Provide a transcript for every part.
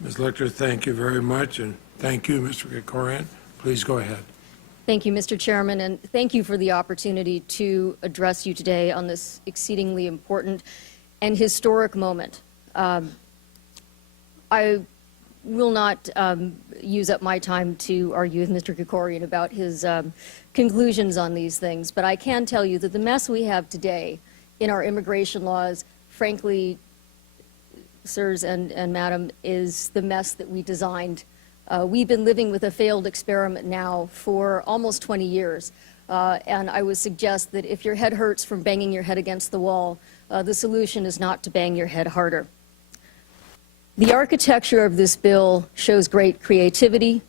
Ms. Lichter, thank you very much, and thank you, Mr. Krikorian. Please go ahead. Thank you, Mr. Chairman, and thank you for the opportunity to address you today on this exceedingly important and historic moment. I will not use up my time to argue with Mr. Krikorian about his conclusions on these things, but I can tell you that the mess we have today in our immigration laws, frankly, sirs and madam, is the mess that we designed. We've been living with a failed experiment now for almost 20 years, and I would suggest that if your head hurts from banging your head against the wall, the solution is not to bang your head harder. The architecture of this bill shows great creativity,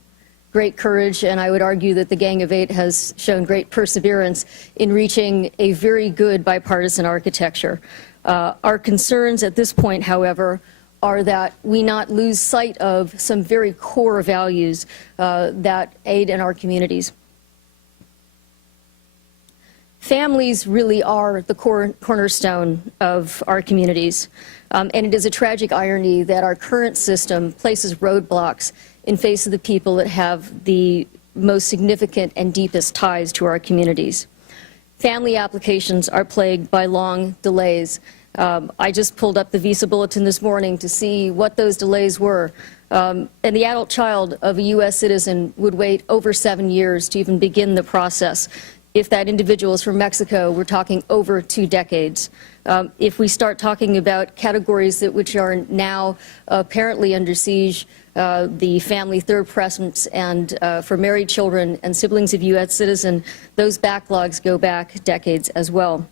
great courage, and I would argue that the Gang of Eight has shown great perseverance in reaching a very good bipartisan architecture. Our concerns at this point, however, are that we not lose sight of some very core values that aid in our communities. Families really are the cornerstone of our communities, and it is a tragic irony that our current system places roadblocks in face of the people that have the most significant and deepest ties to our communities. Family applications are plagued by long delays. I just pulled up the visa bulletin this morning to see what those delays were. And the adult child of a U.S. citizen would wait over 7 years to even begin the process. If that individual is from Mexico, we're talking over 2 decades. If we start talking about categories which are now apparently under siege, the family third preference and for married children and siblings of U.S. citizens, those backlogs go back decades as well.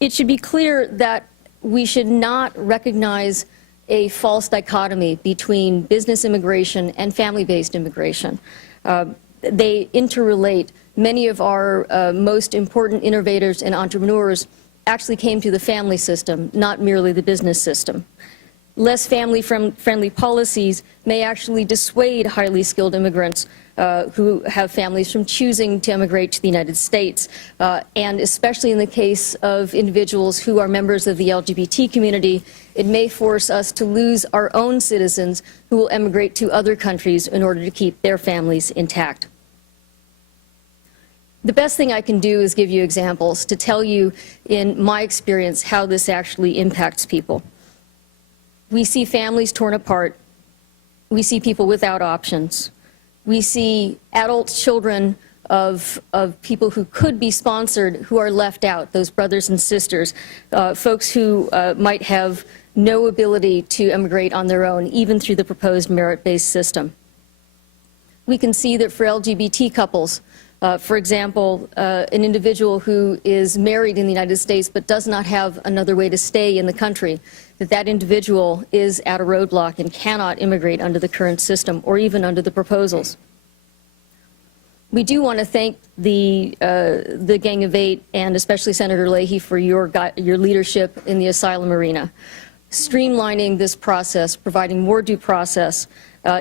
It should be clear that we should not recognize a false dichotomy between business immigration and family-based immigration. They interrelate. Many of our most important innovators and entrepreneurs actually came to the family system, not merely the business system. Less family-friendly policies may actually dissuade highly skilled immigrants who have families from choosing to immigrate to the United States, and especially in the case of individuals who are members of the LGBT community, it may force us to lose our own citizens who will emigrate to other countries in order to keep their families intact. The best thing I can do is give you examples to tell you, in my experience, how this actually impacts people. We see families torn apart. We see people without options. We see adult children of people who could be sponsored who are left out, those brothers and sisters, folks who might have no ability to immigrate on their own, even through the proposed merit-based system. We can see that for LGBT couples, for example, an individual who is married in the United States but does not have another way to stay in the country, that individual is at a roadblock and cannot immigrate under the current system or even under the proposals. We do want to thank the Gang of Eight and especially Senator Leahy for your leadership in the asylum arena. Streamlining this process, providing more due process,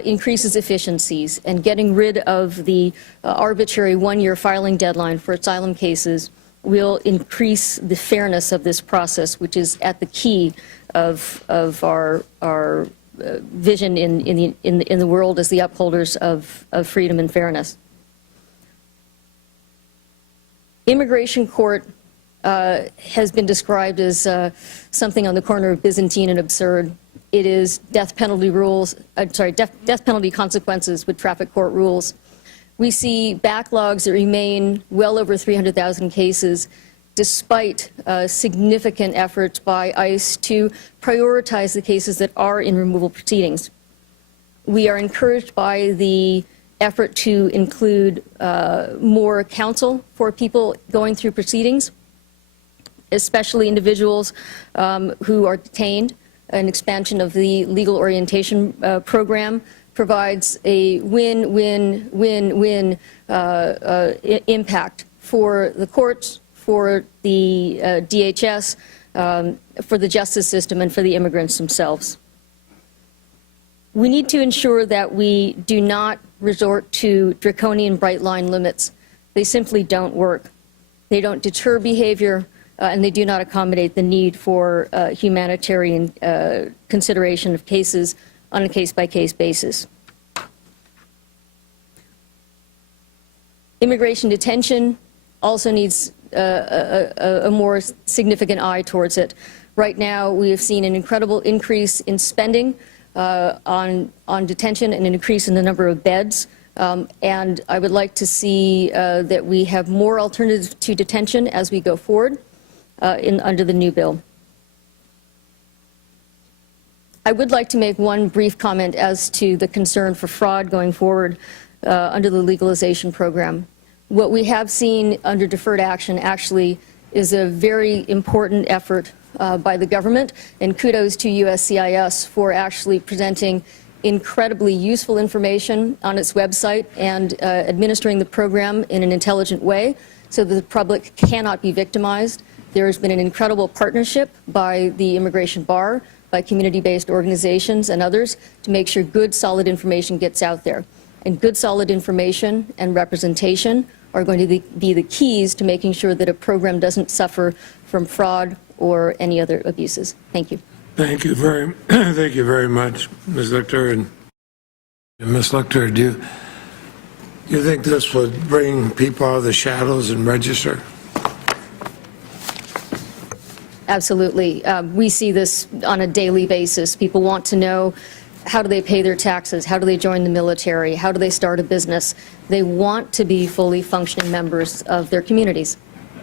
increases efficiencies, and getting rid of the arbitrary one-year filing deadline for asylum cases will increase the fairness of this process, which is at the key of our vision in the world as the upholders of freedom and fairness. Immigration court has been described as something on the corner of Byzantine and absurd. It is death penalty rules, death penalty consequences with traffic court rules. We see backlogs that remain well over 300,000 cases, despite significant efforts by ICE to prioritize the cases that are in removal proceedings. We are encouraged by the effort to include more counsel for people going through proceedings, especially individuals who are detained. An expansion of the legal orientation program provides a win-win-win-win impact for the courts, for the DHS, for the justice system, and for the immigrants themselves. We need to ensure that we do not resort to draconian bright line limits. They simply don't work. They don't deter behavior. and they do not accommodate the need for humanitarian consideration of cases on a case-by-case basis. Immigration detention also needs a more significant eye towards it. Right now, we have seen an incredible increase in spending on detention and an increase in the number of beds. And I would like to see that we have more alternatives to detention as we go forward under the new bill. I would like to make one brief comment as to the concern for fraud going forward under the legalization program. What we have seen under deferred action actually is a very important effort by the government, and kudos to USCIS for actually presenting incredibly useful information on its website and administering the program in an intelligent way so that the public cannot be victimized. There has been an incredible partnership by the immigration bar, by community-based organizations and others to make sure good, solid information gets out there. And good, solid information and representation are going to be the keys to making sure that a program doesn't suffer from fraud or any other abuses. Thank you. Thank you very much, Ms. Lichter. And Ms. Lichter, do you think this would bring people out of the shadows and register? Absolutely. We see this on a daily basis. People want to know, how do they pay their taxes? How do they join the military? How do they start a business? They want to be fully functioning members of their communities.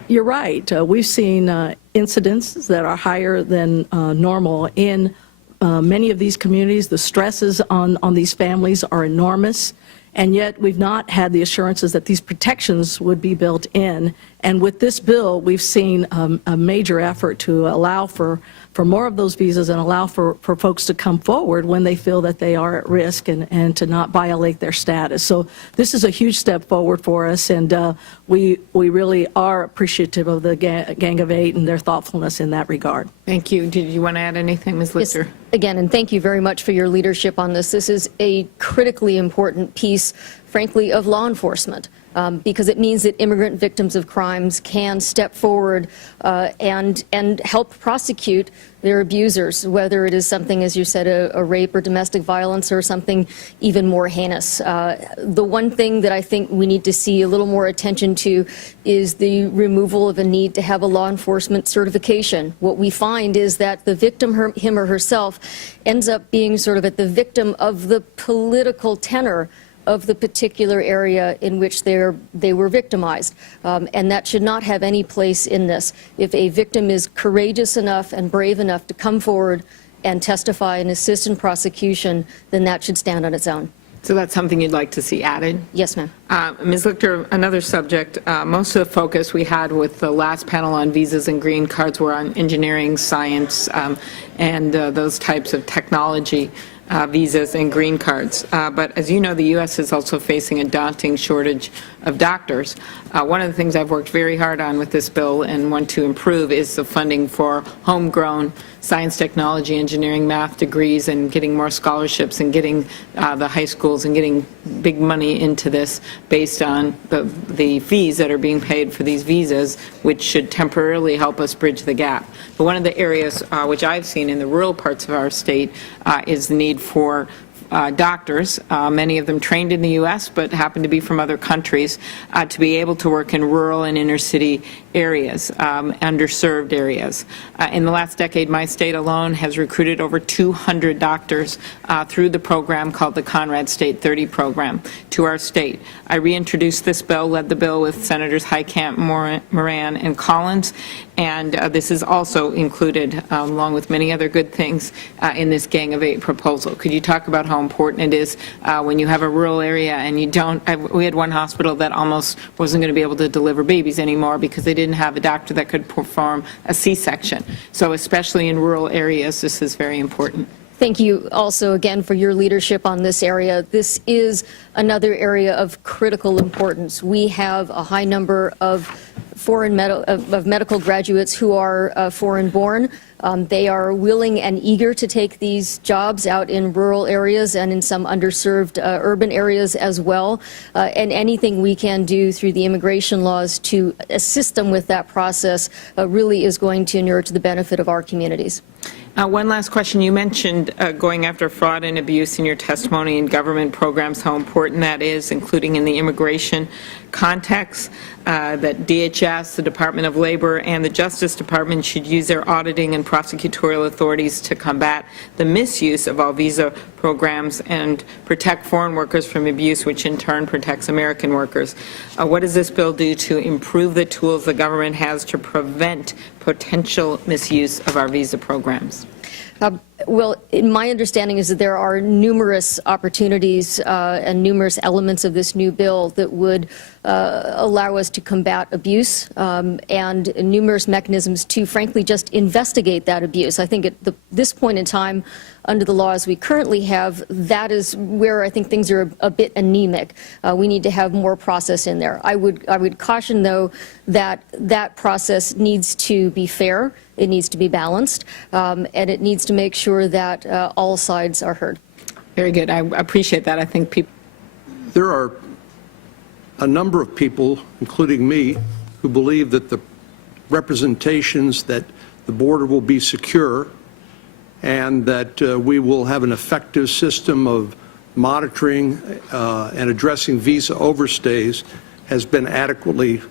You're right. We've seen incidents that are higher than normal in many of these communities. The stresses on these families are enormous, and yet we've not had the assurances that these protections would be built in. And with this bill, we've seen a major effort to allow for more of those visas and allow for folks to come forward when they feel that they are at risk and to not violate their status. So this is a huge step forward for us, and we really are appreciative of the Gang of Eight and their thoughtfulness in that regard. Thank you. Did you want to add anything, Ms. Lichter? Yes, again, and thank you very much for your leadership on this. This is a critically important piece, frankly, of law enforcement. Because it means that immigrant victims of crimes can step forward and help prosecute their abusers, whether it is something, as you said, a rape or domestic violence or something even more heinous. The one thing that I think we need to see a little more attention to is the removal of a need to have a law enforcement certification. What we find is that the victim, him or herself, ends up being sort of at the victim of the political tenor of the particular area in which they were victimized. And that should not have any place in this. If a victim is courageous enough and brave enough to come forward and testify and assist in prosecution, then that should stand on its own. So that's something you'd like to see added? Yes, ma'am. Ms. Lichter, another subject, most of the focus we had with the last panel on visas and green cards were on engineering, science, and those types of technology visas and green cards. But as you know, the U.S. is also facing a daunting shortage of doctors. One of the things I've worked very hard on with this bill and want to improve is the funding for homegrown science, technology, engineering, math degrees, and getting more scholarships and getting the high schools and getting big money into this based on the fees that are being paid for these visas, which should temporarily help us bridge the gap. But one of the areas which I've seen in the rural parts of our state is the need for doctors, many of them trained in the U.S. but happen to be from other countries, to be able to work in rural and inner city areas, underserved areas. In the last decade, my state alone has recruited over 200 doctors through the program called the Conrad State 30 program to our state. I reintroduced this bill, led the bill with Senators Heitkamp, Moran, and Collins, and this is also included, along with many other good things, in this Gang of Eight proposal. Could you talk about how important it is when you have a rural area and you don't, we had one hospital that almost wasn't going to be able to deliver babies anymore because they didn't have a doctor that could perform a C-section. So especially in rural areas, this is very important. Thank you also again for your leadership on this area. This is another area of critical importance. We have a high number of of medical graduates who are foreign-born. They are willing and eager to take these jobs out in rural areas and in some underserved urban areas as well. And anything we can do through the immigration laws to assist them with that process really is going to inure to the benefit of our communities. One last question. You mentioned going after fraud and abuse in your testimony in government programs, how important that is, including in the immigration context, that DHS, the Department of Labor, and the Justice Department should use their auditing and prosecutorial authorities to combat the misuse of all visa programs and protect foreign workers from abuse, which in turn protects American workers. What does this bill do to improve the tools the government has to prevent potential misuse of our visa programs? Well, my understanding is that there are numerous opportunities and numerous elements of this new bill that would allow us to combat abuse and numerous mechanisms to, frankly, just investigate that abuse. I think at this point in time, under the laws we currently have, that is where I think things are a bit anemic. We need to have more process in there. I would caution, though, that that process needs to be fair, it needs to be balanced, and it needs to make sure that all sides are heard. Very good. I appreciate that. I think people... There are a number of people, including me, who believe that the representations that the border will be secure and that we will have an effective system of monitoring and addressing visa overstays has been adequately,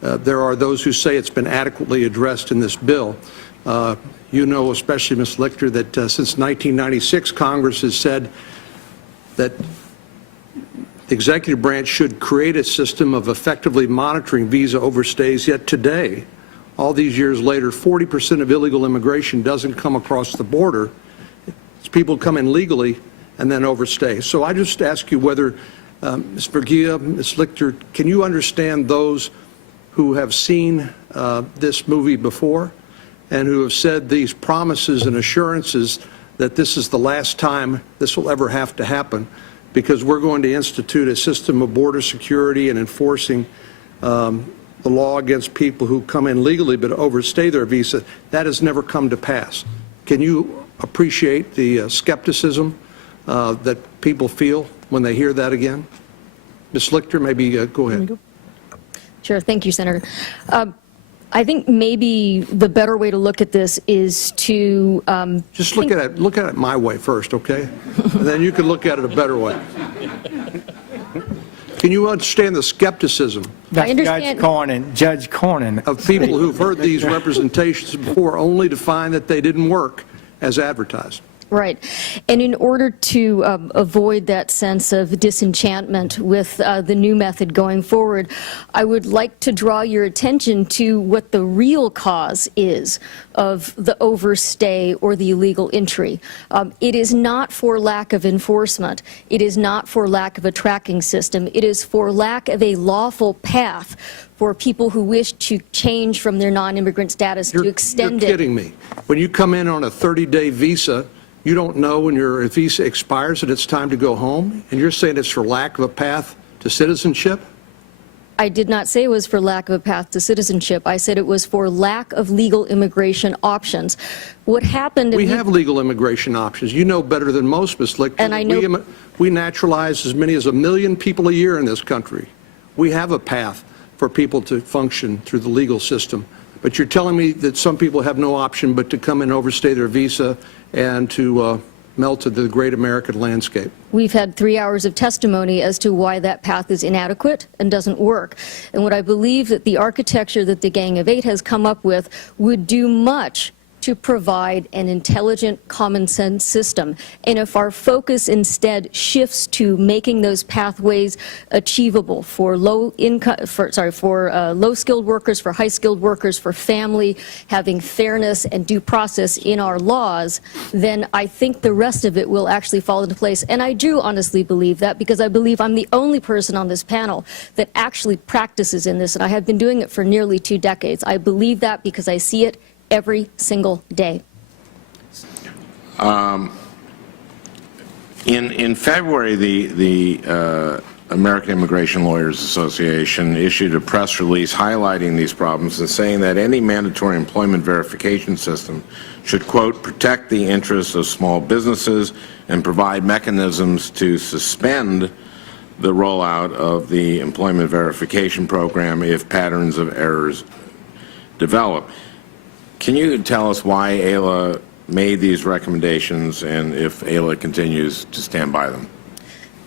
there are those who say it's been adequately addressed in this bill. You know, especially Ms. Lichter, that since 1996, Congress has said that the executive branch should create a system of effectively monitoring visa overstays, yet today, all these years later, 40% of illegal immigration doesn't come across the border. It's people come in legally and then overstay. So I just ask you whether, Ms. Verghia, Ms. Lichter, can you understand those who have seen this movie before and who have said these promises and assurances that this is the last time this will ever have to happen, because we're going to institute a system of border security and enforcing the law against people who come in legally but overstay their visa? That has never come to pass. Can you appreciate the skepticism that people feel when they hear that again? Ms. Lichter, maybe go ahead. Sure. Thank you, Senator. I think maybe the better way to look at this is to just look at it my way first, okay? And then you can look at it a better way. Can you understand the skepticism? I understand. Judge Cornyn. Of people who've heard these representations before only to find that they didn't work as advertised? Right. And in order to avoid that sense of disenchantment with the new method going forward, I would like to draw your attention to what the real cause is of the overstay or the illegal entry. It is not for lack of enforcement. It is not for lack of a tracking system. It is for lack of a lawful path for people who wish to change from their non-immigrant status to extend it. You're kidding me. When you come in on a 30-day visa, you don't know when your visa expires and it's time to go home, and you're saying it's for lack of a path to citizenship? I did not say it was for lack of a path to citizenship. I said it was for lack of legal immigration options. What happened... We have legal immigration options. You know better than most, Ms. Lichter. And I know... We naturalize as many as 1 million people a year in this country. We have a path for people to function through the legal system. But you're telling me that some people have no option but to come and overstay their visa and to melt into the great American landscape. We've had 3 hours of testimony as to why that path is inadequate and doesn't work. And what I believe that the architecture that the Gang of Eight has come up with would do much to provide an intelligent, common sense system. And if our focus instead shifts to making those pathways achievable for low-skilled workers, for high-skilled workers, for family, having fairness and due process in our laws, then I think the rest of it will actually fall into place. And I do honestly believe that, because I believe I'm the only person on this panel that actually practices in this, and I have been doing it for nearly 2 decades. I believe that because I see it every single day. In February, the American Immigration Lawyers Association issued a press release highlighting these problems and saying that any mandatory employment verification system should, quote, protect the interests of small businesses and provide mechanisms to suspend the rollout of the employment verification program if patterns of errors develop. Can you tell us why AILA made these recommendations and if AILA continues to stand by them?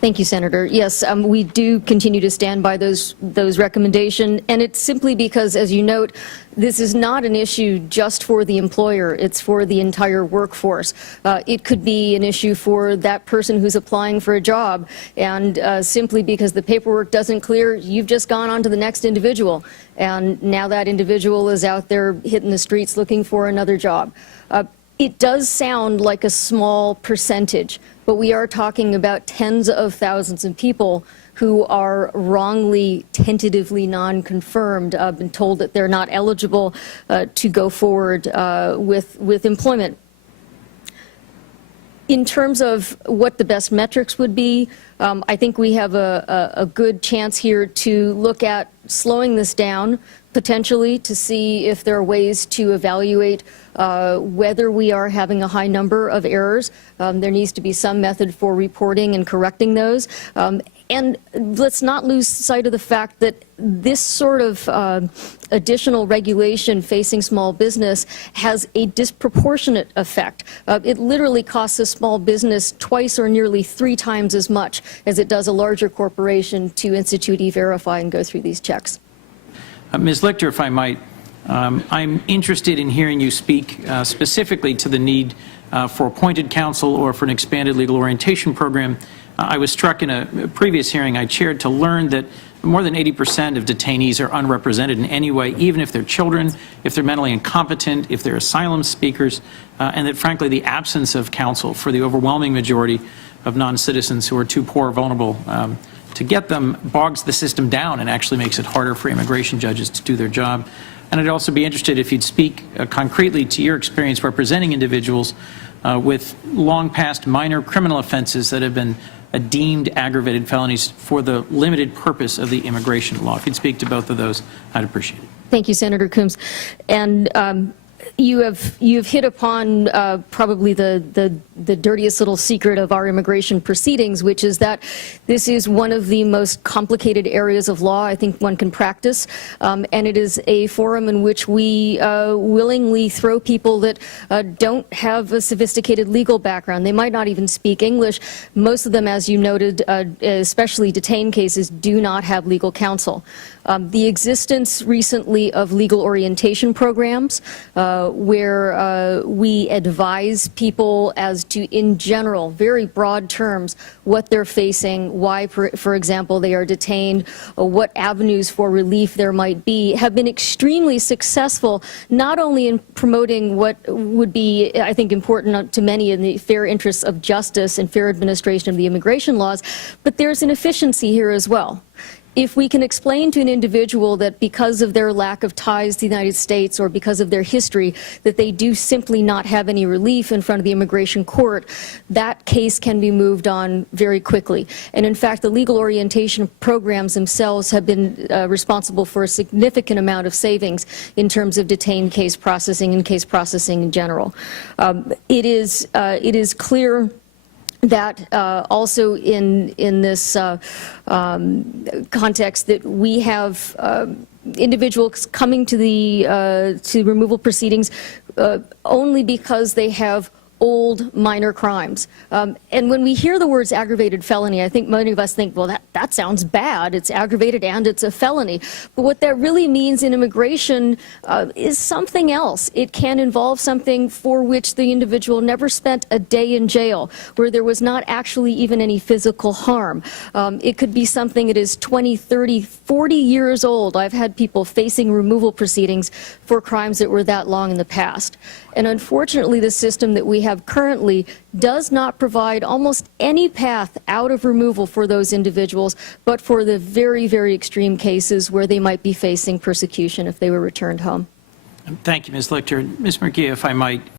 Thank you, Senator. Yes, we do continue to stand by those recommendations, and it's simply because, as you note, this is not an issue just for the employer, it's for the entire workforce. It could be an issue for that person who's applying for a job, and simply because the paperwork doesn't clear, you've just gone on to the next individual, and now that individual is out there hitting the streets looking for another job. It does sound like a small percentage, but we are talking about tens of thousands of people who are wrongly, tentatively non-confirmed, been told that they're not eligible to go forward with employment. In terms of what the best metrics would be, I think we have a good chance here to look at slowing this down, potentially to see if there are ways to evaluate whether we are having a high number of errors. There needs to be some method for reporting and correcting those. And let's not lose sight of the fact that this sort of additional regulation facing small business has a disproportionate effect. It literally costs a small business twice or nearly 3 times as much as it does a larger corporation to institute E-Verify and go through these checks. Ms. Lichter, if I might, I'm interested in hearing you speak specifically to the need for appointed counsel or for an expanded legal orientation program. I was struck in a previous hearing I chaired to learn that more than 80% of detainees are unrepresented in any way, even if they're children, if they're mentally incompetent, if they're asylum seekers, and that, frankly, the absence of counsel for the overwhelming majority of non-citizens who are too poor or vulnerable to get them bogs the system down and actually makes it harder for immigration judges to do their job. And I'd also be interested if you'd speak concretely to your experience representing individuals with long past minor criminal offenses that have been deemed aggravated felonies for the limited purpose of the immigration law. If you'd speak to both of those, I'd appreciate it. Thank you, Senator Coombs. And you've hit upon probably the dirtiest little secret of our immigration proceedings, which is that this is one of the most complicated areas of law I think one can practice, and it is a forum in which we willingly throw people that don't have a sophisticated legal background. They might not even speak English. Most of them, as you noted, especially detained cases, do not have legal counsel. The existence recently of legal orientation programs where we advise people as to, in general, very broad terms, what they're facing, why, for example, they are detained, what avenues for relief there might be, have been extremely successful, not only in promoting what would be, I think, important to many in the fair interests of justice and fair administration of the immigration laws, but there's an efficiency here as well. If we can explain to an individual that because of their lack of ties to the United States or because of their history that they do simply not have any relief in front of the immigration court, that case can be moved on very quickly. And in fact, the legal orientation programs themselves have been responsible for a significant amount of savings in terms of detained case processing and case processing in general. It is clear that also in this context that we have individuals coming to the to removal proceedings only because they have old minor crimes. And when we hear the words aggravated felony, I think many of us think, well, that sounds bad. It's aggravated and it's a felony. But what that really means in immigration is something else. It can involve something for which the individual never spent a day in jail, where there was not actually even any physical harm. It could be something that is 20, 30, 40 years old. I've had people facing removal proceedings for crimes that were that long in the past. And unfortunately, the system that we have currently does not provide almost any path out of removal for those individuals, but for the very, very extreme cases where they might be facing persecution if they were returned home. Thank you, Ms. Lichter. Ms. Murguia, if I might,